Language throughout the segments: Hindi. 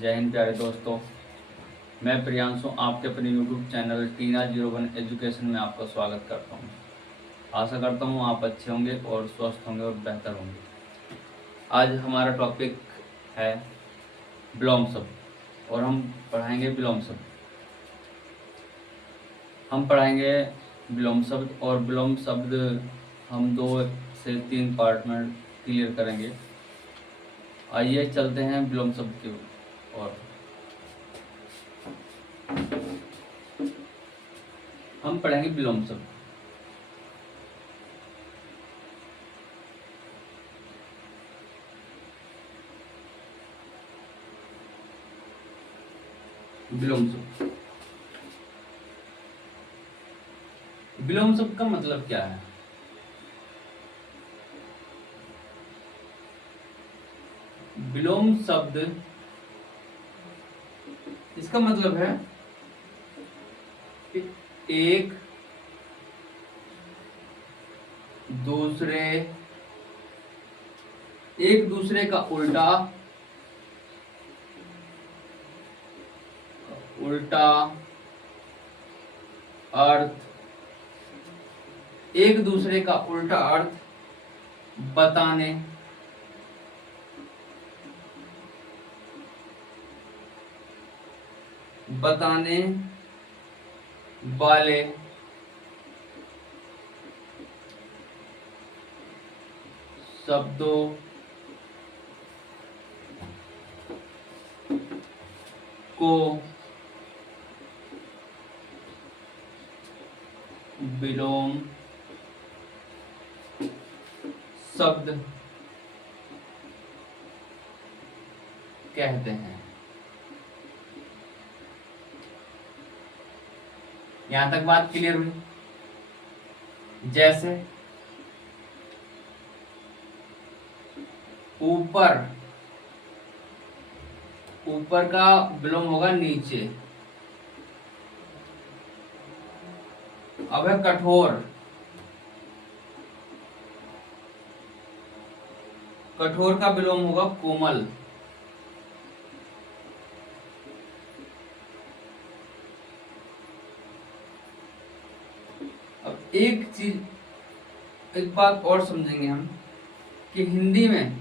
जय हिंद प्यारे दोस्तों। मैं प्रियांशु आपके अपने यूट्यूब चैनल टीना01 एजुकेशन में आपका स्वागत करता हूं। आशा करता हूं आप अच्छे होंगे और स्वस्थ होंगे और बेहतर होंगे। आज हमारा टॉपिक है विलोम शब्द और हम पढ़ाएंगे विलोम शब्द। हम पढ़ाएंगे विलोम शब्द और विलोम शब्द हम 2 से 3 पार्ट में क्लियर करेंगे। आइए चलते हैं विलोम शब्द की ओर। हम पढ़ेंगे विलोम शब्द। विलोम शब्द, विलोम शब्द का मतलब क्या है? विलोम शब्द इसका मतलब है कि एक दूसरे का उल्टा अर्थ, एक दूसरे का उल्टा अर्थ बताने वाले शब्दों को विलोम शब्द कहते हैं। यहां तक बात क्लियर हुई? जैसे ऊपर का विलोम होगा नीचे। अब है कठोर, कठोर का विलोम होगा कोमल। अब एक बात और समझेंगे हम कि हिंदी में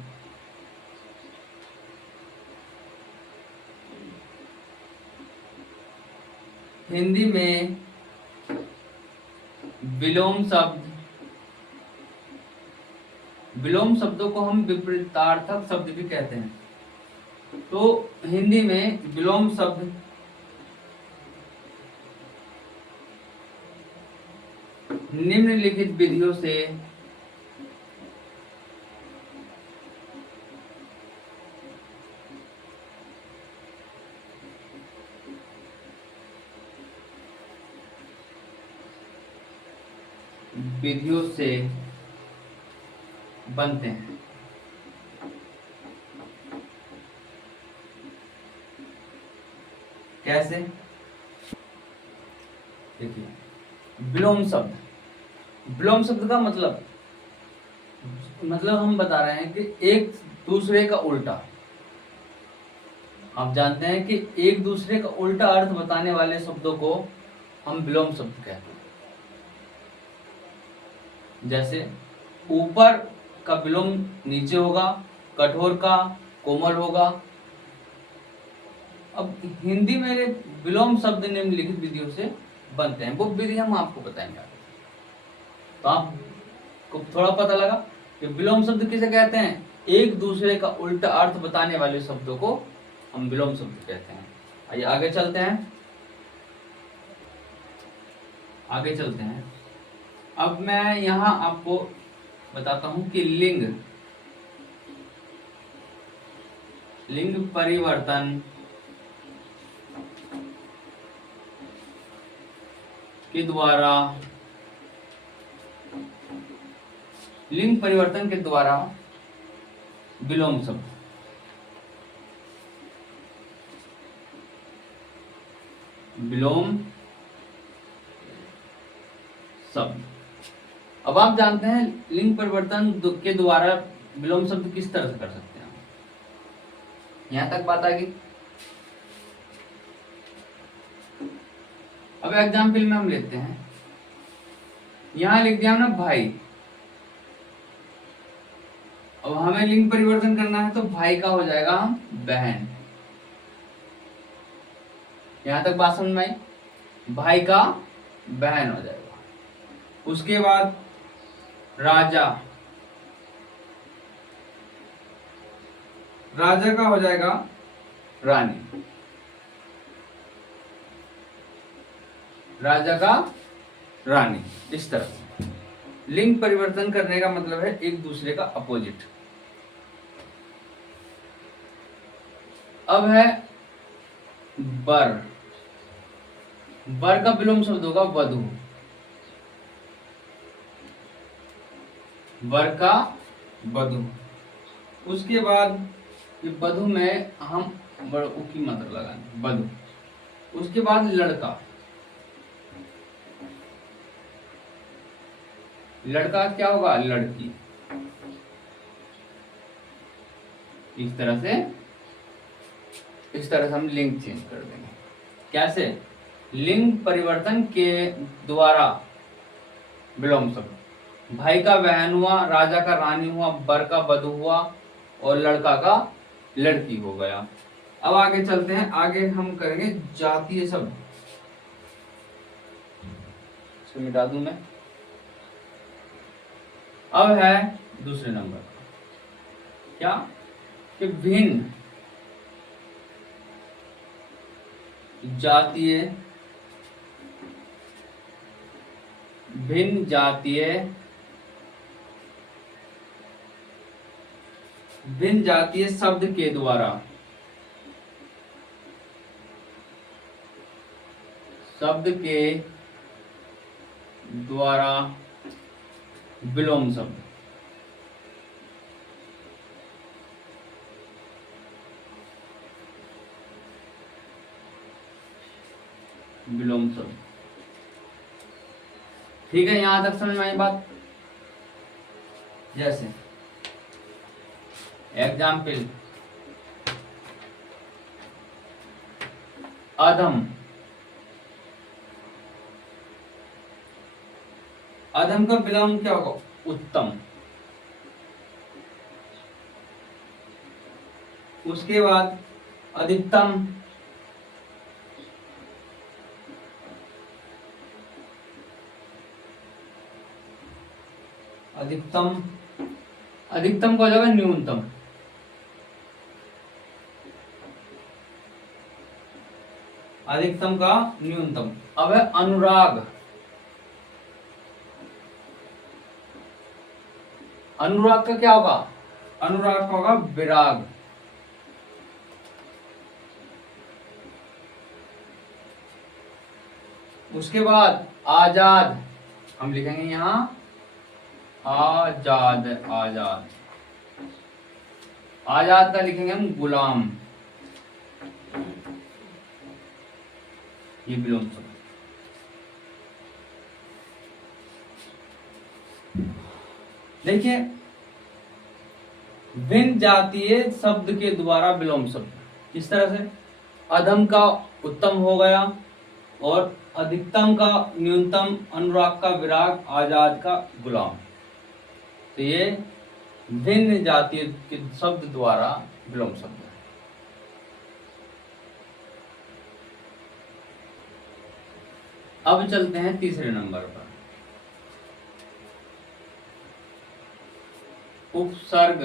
विलोम शब्दों को हम विपरीतार्थक शब्द भी कहते हैं। तो हिंदी में विलोम शब्द निम्नलिखित विधियों से बनते हैं। कैसे? देखिए, विलोम शब्द का मतलब हम बता रहे हैं कि एक दूसरे का उल्टा। आप जानते हैं कि एक दूसरे का उल्टा अर्थ बताने वाले शब्दों को हम विलोम शब्द कहते हैं। जैसे ऊपर का विलोम नीचे होगा, कठोर का कोमल होगा। अब हिंदी में विलोम शब्द निम्नलिखित विधियों से बनते हैं। वो विधि हम आपको बताएंगे। तो आपको थोड़ा पता लगा कि विलोम शब्द किसे कहते हैं? एक दूसरे का उल्टा अर्थ बताने वाले शब्दों को हम विलोम शब्द कहते हैं। आइए आगे चलते हैं। अब मैं यहां आपको बताता हूं कि लिंग परिवर्तन के द्वारा विलोम शब्द, अब आप जानते हैं लिंग परिवर्तन के द्वारा विलोम शब्द किस तरह से कर सकते हैं। यहां तक बात आ गई। अब एग्जाम्पल में हम लेते हैं, यहां लिख दिया ना भाई, अब हमें लिंग परिवर्तन करना है तो भाई का हो जाएगा हम बहन। यहां तक बात समझ में आई, भाई का बहन हो जाएगा। उसके बाद राजा, राजा का हो जाएगा रानी, राजा का रानी। इस तरह से लिंग परिवर्तन करने का मतलब है एक दूसरे का अपोजिट। अब है बर, बर का विलोम शब्द होगा वधु, वर का वधु। उसके बाद ये वधु में हम बड़ उ की मात्रा लगाएंगे, वधु। उसके बाद लड़का, लड़का क्या होगा, लड़की। इस तरह से हम लिंग चेंज कर देंगे। कैसे? लिंग परिवर्तन के द्वारा विलोम शब्द, भाई का बहन हुआ, राजा का रानी हुआ, बर का वधु हुआ और लड़का का लड़की हो गया। अब आगे चलते हैं, आगे हम करेंगे जातीय शब्द। इसको मिटा दूं मैं। अब है दूसरे नंबर क्या कि भिन्न जातीय, भिन्न जातीय, भिन्न जातीय शब्द के द्वारा, शब्द के द्वारा विलोम शब्द, विलोम शब्द। ठीक है, यहां तक समझ में आई बात। जैसे एग्जाम्पल, अधम, अधम का विलोम क्या होगा, उत्तम। उसके बाद अधिकतम, अधिकतम, अधिकतम का हो जाएगा न्यूनतम। अधिकतम का न्यूनतम। अब है अनुराग, अनुराग का क्या होगा, अनुराग का होगा विराग। उसके बाद आजाद, हम लिखेंगे यहां आजाद, आजाद, आजाद का लिखेंगे हम गुलाम। ये विलोम शब्द। देखिए, भिन्न जातीय शब्द के द्वारा विलोम शब्द किस तरह से, अधम का उत्तम हो गया और अधिकतम का न्यूनतम, अनुराग का विराग, आजाद का गुलाम। तो ये भिन्न जातीय के शब्द द्वारा विलोम शब्द है। अब चलते हैं तीसरे नंबर पर, उपसर्ग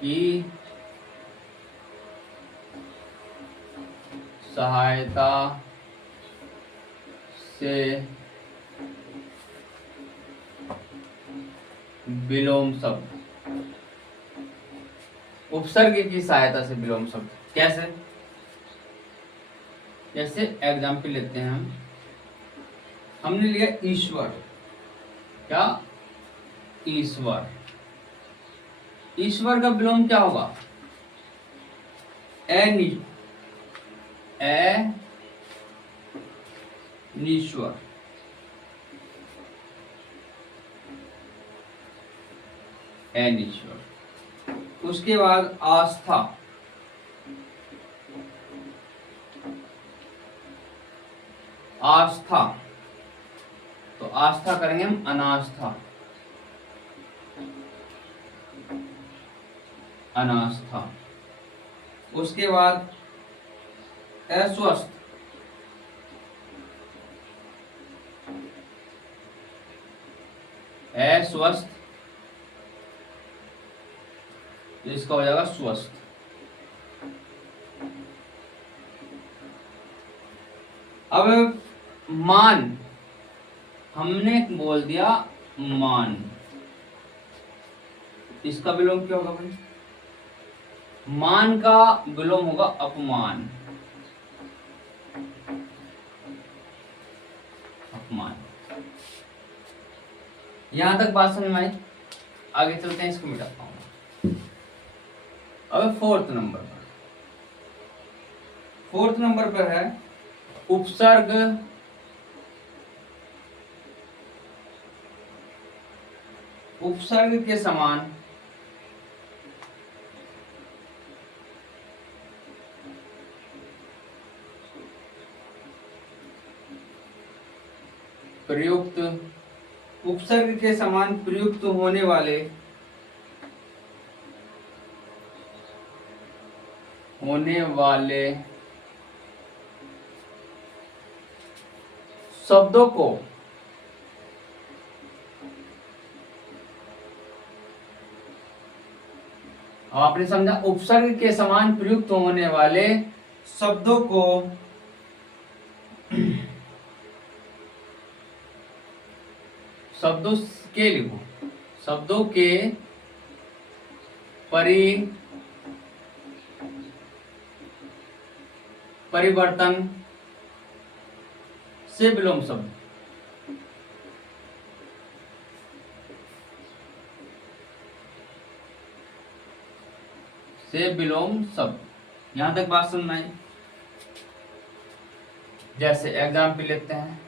की सहायता से विलोम शब्द, उपसर्ग की सहायता से विलोम शब्द कैसे? जैसे एग्जाम्पल लेते हैं हम, हमने लिया ईश्वर, क्या, ईश्वर। ईश्वर का विलोम क्या होगा, नीश्वर। एनीश्वर। उसके बाद आस्था, आस्था, तो आस्था करेंगे हम अनास्था, अनास्था। उसके बाद अस्वस्थ, अस्वस्थ, इसका हो जाएगा स्वस्थ। अब मान, हमने बोल दिया मान, इसका विलोम क्या होगा भाई? मान का विलोम होगा अपमान, अपमान। यहां तक बात समझ में आई? आगे चलते हैं, इसको मिटाता हूं। अब फोर्थ नंबर पर है उपसर्ग, उपसर्ग के समान प्रयुक्त, उपसर्ग के समान प्रयुक्त होने वाले शब्दों को आपने समझा, उपसर्ग के समान प्रयुक्त होने वाले शब्दों को शब्दों के लिखो, शब्दों के परिवर्तन से विलोम शब्द, से विलोम शब्द। यहां तक बात सुनना है। जैसे एग्जाम्पल लेते हैं,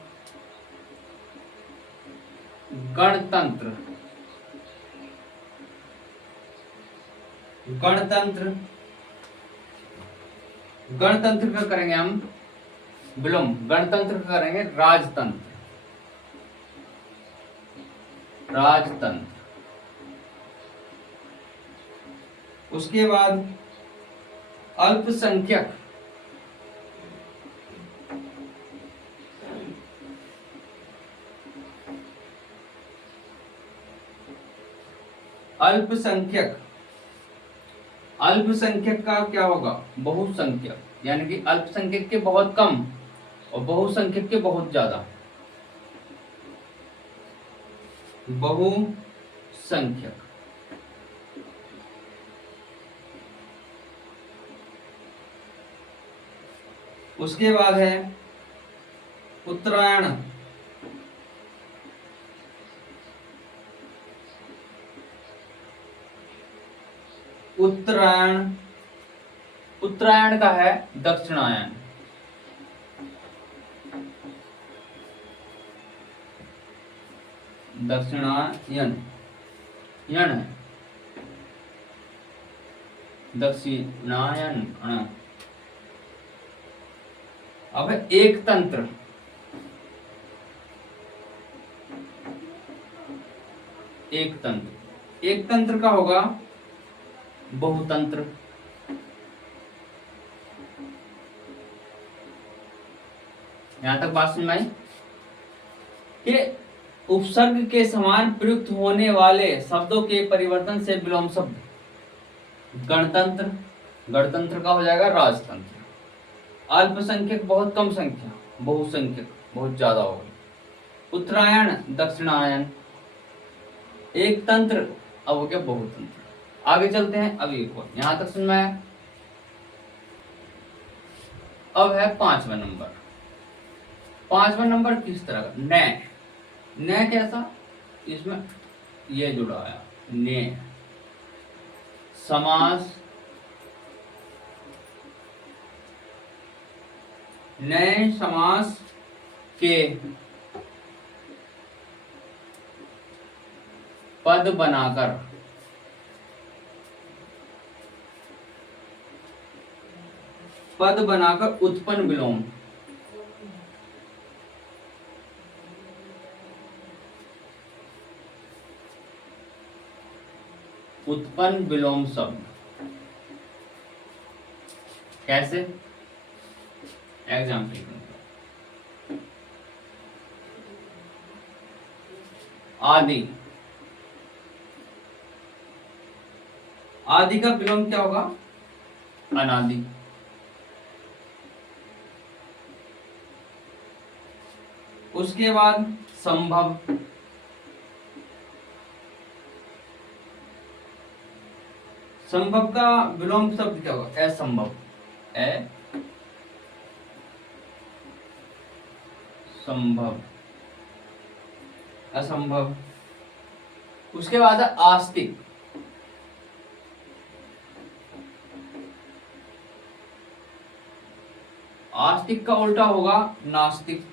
गणतंत्र, गणतंत्र, गणतंत्र का करेंगे हम विलोम, गणतंत्र का करेंगे राजतंत्र, राजतंत्र। उसके बाद अल्पसंख्यक, अल्पसंख्यक, अल्पसंख्यक का क्या होगा? बहुसंख्यक, यानी कि अल्पसंख्यक के बहुत कम और बहुसंख्यक के बहुत ज्यादा, बहुसंख्यक। उसके बाद है उत्तरायण, उत्तरायण, उत्तरायण का है दक्षिणायन, दक्षिणायन, यण है दक्षिणायन। अब एक तंत्र, एक तंत्र, एक तंत्र का होगा बहुतंत्र, यहां तक बात समझ में आई? कि उपसर्ग के समान प्रयुक्त होने वाले शब्दों के परिवर्तन से विलोम शब्द। गणतंत्र, गणतंत्र का हो जाएगा राजतंत्र। अल्पसंख्यक बहुत कम संख्या, बहुसंख्यक बहुत ज्यादा होगा। उत्तरायण, दक्षिणायन। एक तंत्र, अब हो गया बहुतंत्र। आगे चलते हैं। अब एक और, यहां तक सुनना है। अब है 5वां नंबर। 5वां नंबर किस तरह का? न। न कैसा? इसमें ये जुड़ा है ने, समास, नए समास के पद बनाकर उत्पन्न विलोम, उत्पन्न विलोम शब्द। कैसे? एग्जाम्पल, आदि। आदि का विलोम क्या होगा? अनादि। उसके बाद संभव। संभव का विलोम शब्द क्या होगा? असंभव। संभव, असंभव। उसके बाद है आस्तिक। आस्तिक का उल्टा होगा नास्तिक।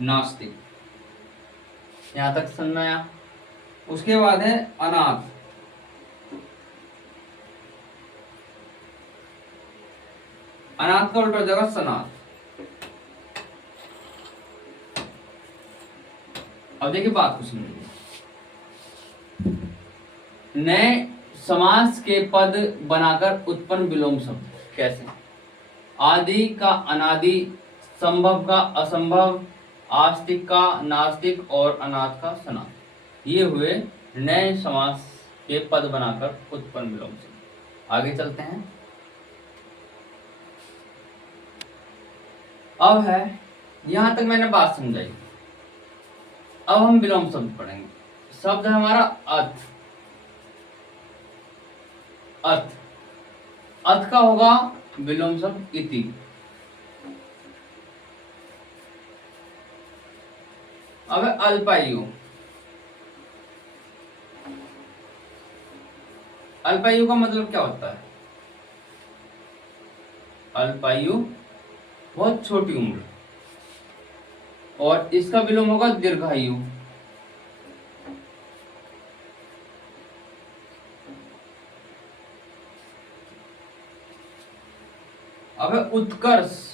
नास्तिक। यहां तक समझ में आया? उसके बाद है अनाथ। अनाथ का उल्टा हो जाएगा सनाथ। अब देखिए बात को समझिए। नए समास के पद बनाकर उत्पन्न विलोम शब्द। कैसे? आदि का अनादि, संभव का असंभव, आस्तिक का नास्तिक और अनाथ का सनाथ। ये हुए नए समास के पद बनाकर उत्पन्न विलोम शब्द। आगे चलते हैं। अब है, यहां तक मैंने बात समझाई। अब हम विलोम शब्द पढ़ेंगे। शब्द है हमारा अथ। अथ। अथ का होगा विलोम शब्द इति। अब है अल्पायु। अल्पायु का मतलब क्या होता है? अल्पायु बहुत छोटी उम्र, और इसका विलोम होगा दीर्घायु। अब है उत्कर्ष।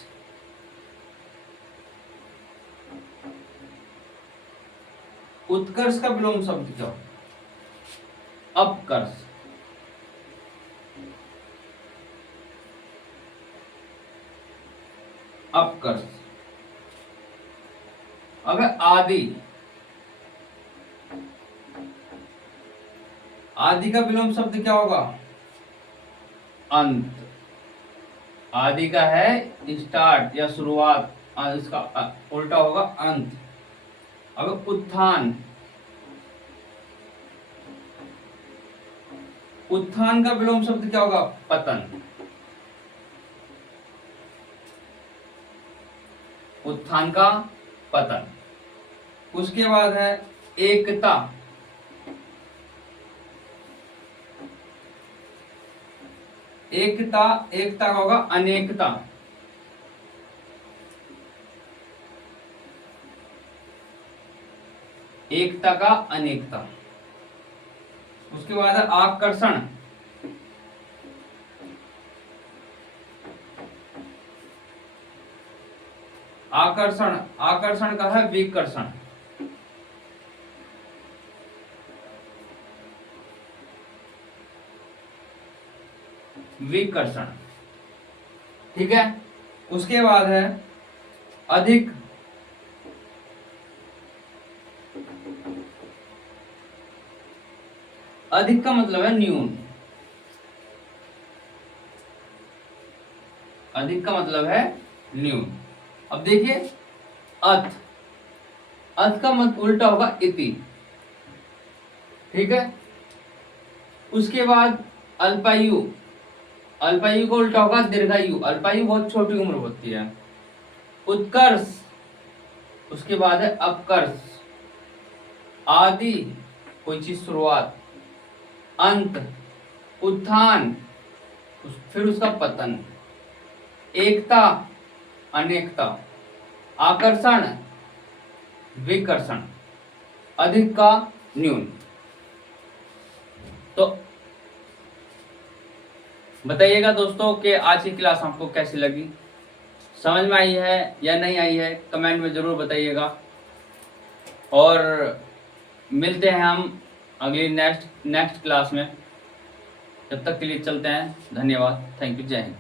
उत्कर्ष का विलोम शब्द क्या होगा? अपकर्ष। अपकर्ष। अब है आदि। आदि का विलोम शब्द क्या होगा? अंत। आदि का है स्टार्ट या शुरुआत, इसका उल्टा होगा अंत। अब उत्थान। उत्थान का विलोम शब्द क्या होगा? पतन। उत्थान का पतन। उसके बाद है एकता। एकता, एकता का होगा अनेकता। एकता का अनेकता। उसके बाद है आकर्षण। आकर्षण, आकर्षण का है विकर्षण। विकर्षण। ठीक है। उसके बाद है अधिक। अधिक का मतलब है न्यून। अधिक का मतलब है न्यून। अब देखिए अथ। अथ का मतलब उल्टा होगा इति। ठीक है। उसके बाद अल्पायु। अल्पायु का उल्टा होगा दीर्घायु। अल्पायु बहुत छोटी उम्र होती है। उत्कर्ष। उसके बाद है अपकर्ष। आदि कोई चीज शुरुआत, अंत, उत्थान, फिर उसका पतन, एकता, अनेकता, आकर्षण, विकर्षण, अधिक का न्यून। तो बताइएगा दोस्तों कि आज की क्लास आपको कैसी लगी। समझ में आई है या नहीं आई है कमेंट में ज़रूर बताइएगा। और मिलते हैं हम अगली नेक्स्ट क्लास में। जब तक के लिए चलते हैं। धन्यवाद। Thank you. जय हिंद।